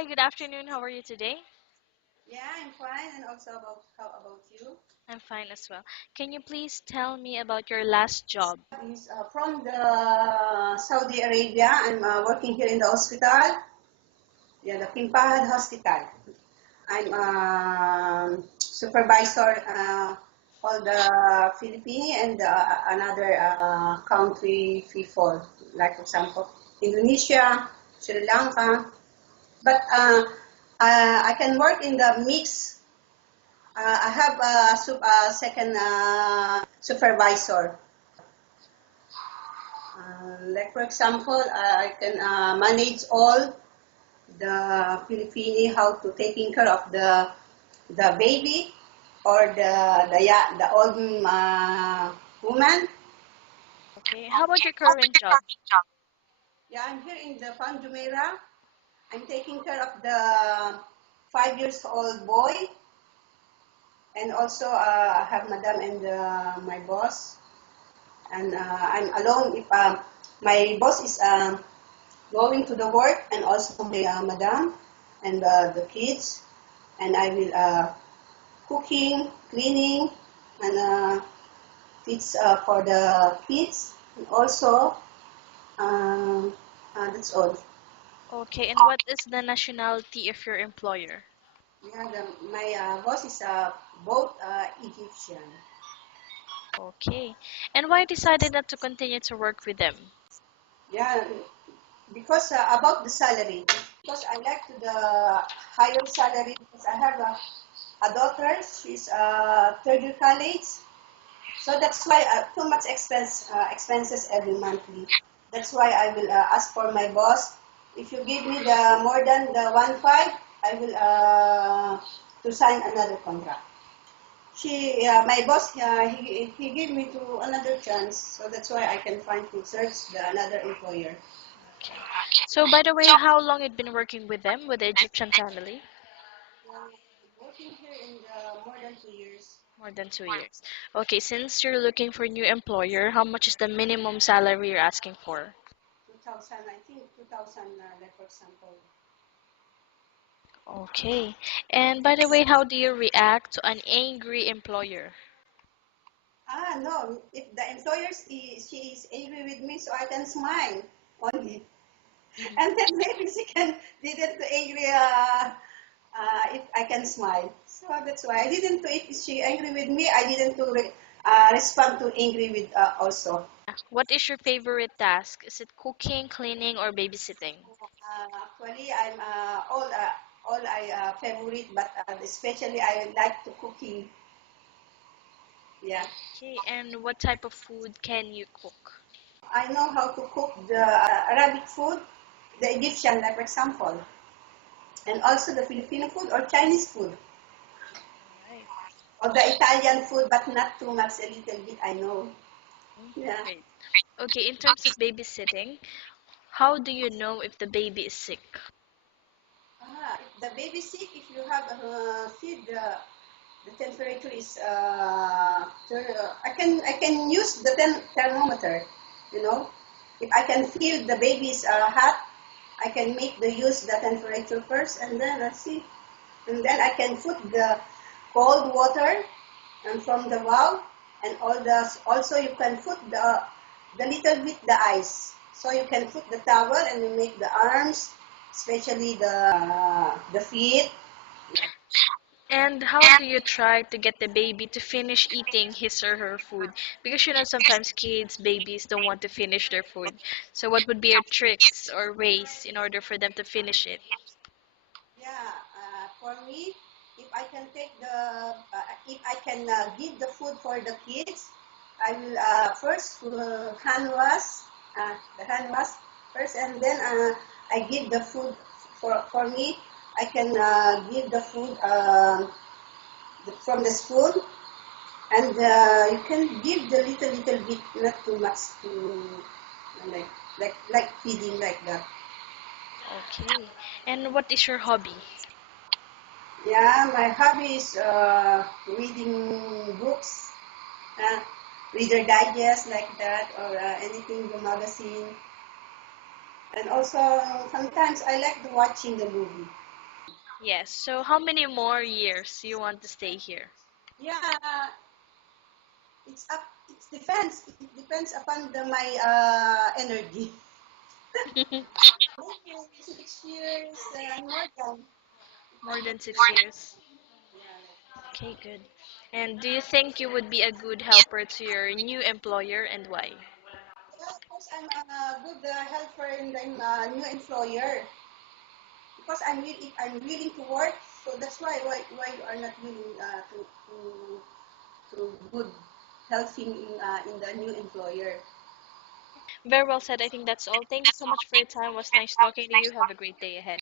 Hi, good afternoon. How are you today? Yeah, I'm fine. And also about how about you? I'm fine as well. Can you please tell me about your last job? Is from the Saudi Arabia. I'm working here in the hospital. Yeah, the King Fahd Hospital. I'm supervisor all the Philippines and another country people, like for example Indonesia, Sri Lanka. But I can work in the mix. I have a second supervisor. Like for example, I can manage all the Filipini how to taking care of the baby or the old woman. Okay. How about your current job? Yeah, I'm here in the Pan Jumeirah. I'm taking care of the 5 years old boy, and also I have madam and my boss. And I'm alone if my boss is going to the work, and also my madam and the kids, and I will cooking, cleaning, and it's for the kids, and also um, that's all. Okay, and what is the nationality of your employer? Yeah, my boss is both Egyptian. Okay. And why decided not to continue to work with them? Yeah, because about the salary, because I like to the higher salary, because I have a daughter. She's third year college. So that's why too much expenses every monthly. That's why I will ask for my boss. If you give me the more than the 1.5, I will to sign another contract. My boss, he gave me to another chance. So that's why I can find to search the another employer. Okay. So, by the way, how long had been working with them, with the Egyptian family? Yeah, working here in the more than 2 years. More than 2 years. Okay, since you're looking for a new employer, how much is the minimum salary you're asking for? 2000, I think 2000, like for example. Okay. And by the way, how do you react to an angry employer? No. If the she is angry with me, so I can smile only, and then maybe she can didn't angry if I can smile. So that's why I didn't. If she angry with me, I didn't respond to angry with also. What is your favorite task? Is it cooking, cleaning, or babysitting? Actually, I'm all I favorite, but especially I like to cooking. Yeah, Okay, and what type of food can you cook? I know how to cook the Arabic food, the Egyptian, like for example, and also the Filipino food or Chinese food, Right. or the Italian food, but not too much, a little bit, I know. Yeah. Great. Okay, in terms of babysitting, how do you know if the baby is sick? If the baby sick, if you have see the temperature is I can use the thermometer, you know. If I can feel the baby is hot, I can make the use the temperature first, and then let's see, and then I can put the cold water and from the valve, and also you can put the little bit the ice, so you can put the towel and you make the arms, especially the feet. And how do you try to get the baby to finish eating his or her food? Because sometimes kids, babies don't want to finish their food. So what would be your tricks or ways in order for them to finish it? Yeah, for me, if I can take if I can give the food for the kids, I will first hand wash, the hand wash first, and then I give the food for me. I can give the food from the spoon, and you can give the little bit, not too much to like like feeding like that. Okay. And what is your hobby? Yeah, my hobby is reading books, uh, Reader Digest like that, or anything, the magazine. And also sometimes I like watching the movie. Yes. So how many more years you want to stay here? Yeah, it's up. It depends. It depends upon my energy. Maybe 6 years and more than. More than 6 years. Yeah. Okay, good. And do you think you would be a good helper to your new employer and why? Yeah, of course, I'm a good helper in the new employer because I'm willing to work. So that's why you are not willing to good helping in the new employer. Very well said. I think that's all. Thank you so much for your time. It was nice talking to you. Have a great day ahead.